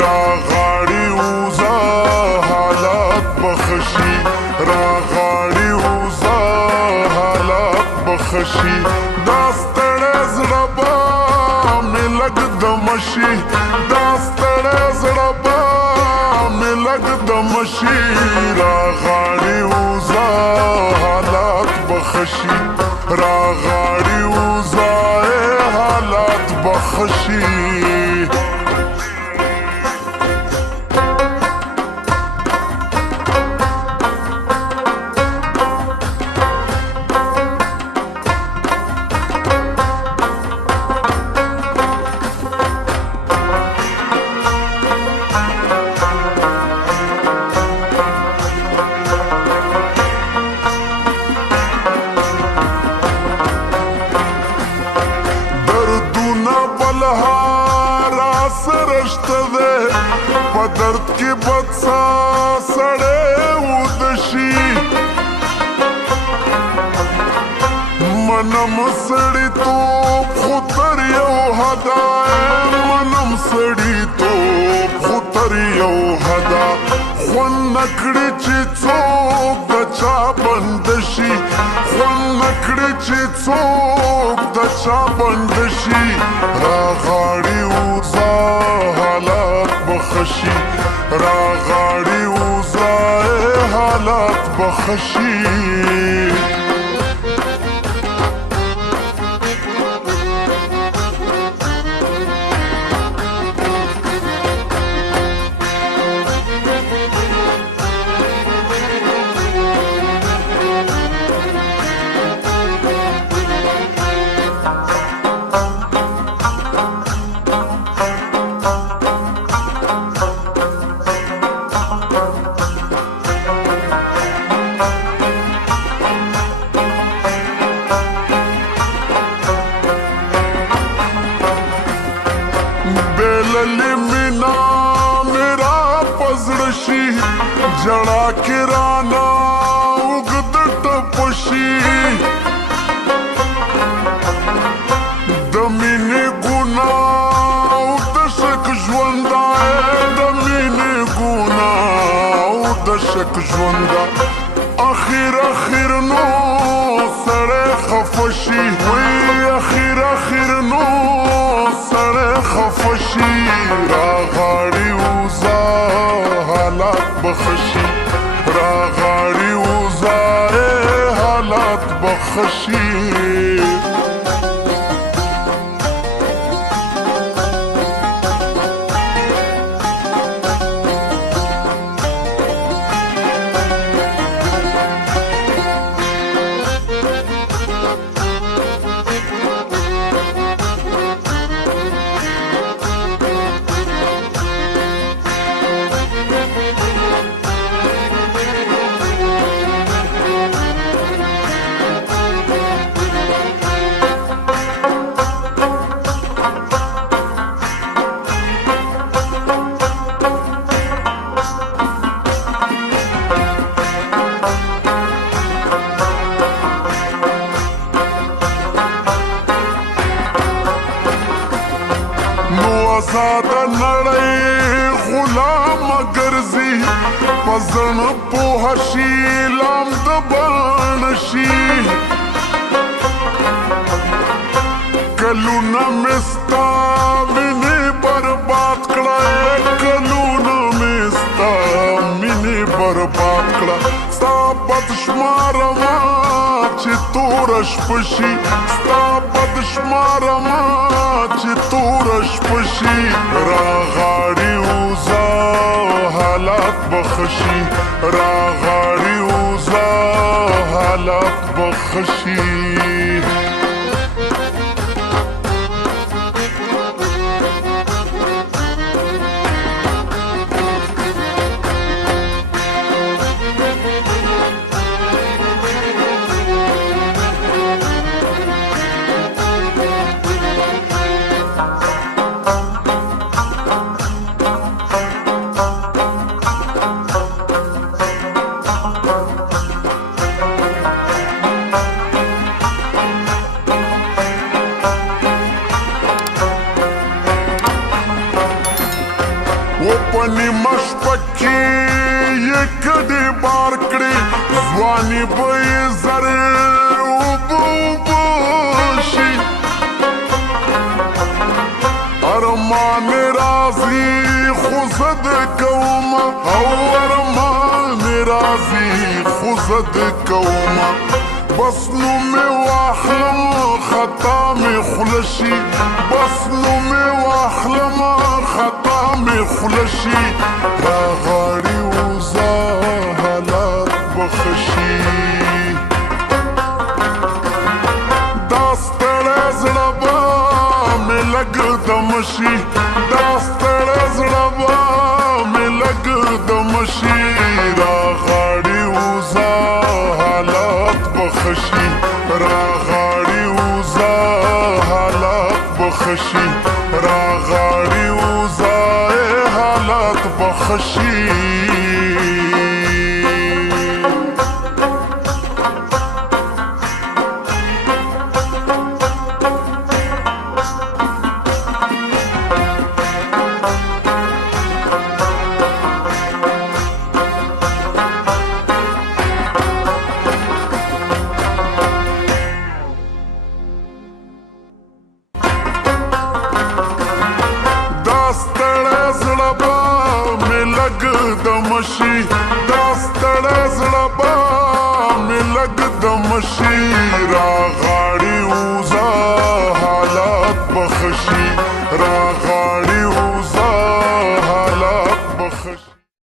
راغاړي وزا حالات بخشي راغاړي وزا حالات بخشي دا ستړی زړه به مې لږ دمه شي دا ستړی زړه به مې لږ دمه شي راغاړي وزا حالات بخشي راغاړي وزا حالات بخشي په درد کې بد سا سړی وده شي منم سړیتوب خو تر یو حده منم سړیتوب خو تر یو حده خوند نه کړي چې څوک د چا بند شي خوند نه کړي چې څوک د چا بند شي راغاړي وزا حالات بخشي راغاړي وزا حالات بخشي बेलली मीना मेरा पजड़ शी जड़ा किराना उगद टपशी दमीने गुना उदशक ज्वंदा दमीने गुना उदशक ज्वंदा आखिर आखिर नो सरे खफशी वही आखिर आखिर नो सरे खफशी रागाड़ी उजा हालात बखशी रागाड़ी उजा हालात बखशी آزاد نړۍ غلام ګرځي پزړ پوه شي لام د بڼ شي کلونه مې ستا مینې برباد کړه کلونه مې ستا مینې برباد کړه ستا بد شمارمه چې توره شپه شي ستا بد شمارمه چې توره شپه شي راغاړي وزه حالات به ښه شي راغاړي وزه حالات به ښه شي و پنی مشپکی یک کدی بار کړي ځواني به یې زر اوبه شي ارمان راځي خو زه د کومه او ارمان راځي خو زه د کومه بس نو مې واخلم خطا مې خوله شي بس نو مې واخلم خطا مې خوله شي راغاړي وزه حالات به ښه شي دا ستړی زړه به مې لږ دم شي دا ستړی زړه به مې لږ دم شي راغاړي وزه حالات به ښه شي راغاړي وزه حالات به ښه شي راغاړي وزه حالات به ښه شي دمشي دا ستړی زړه به مې لږ دمشي راغلی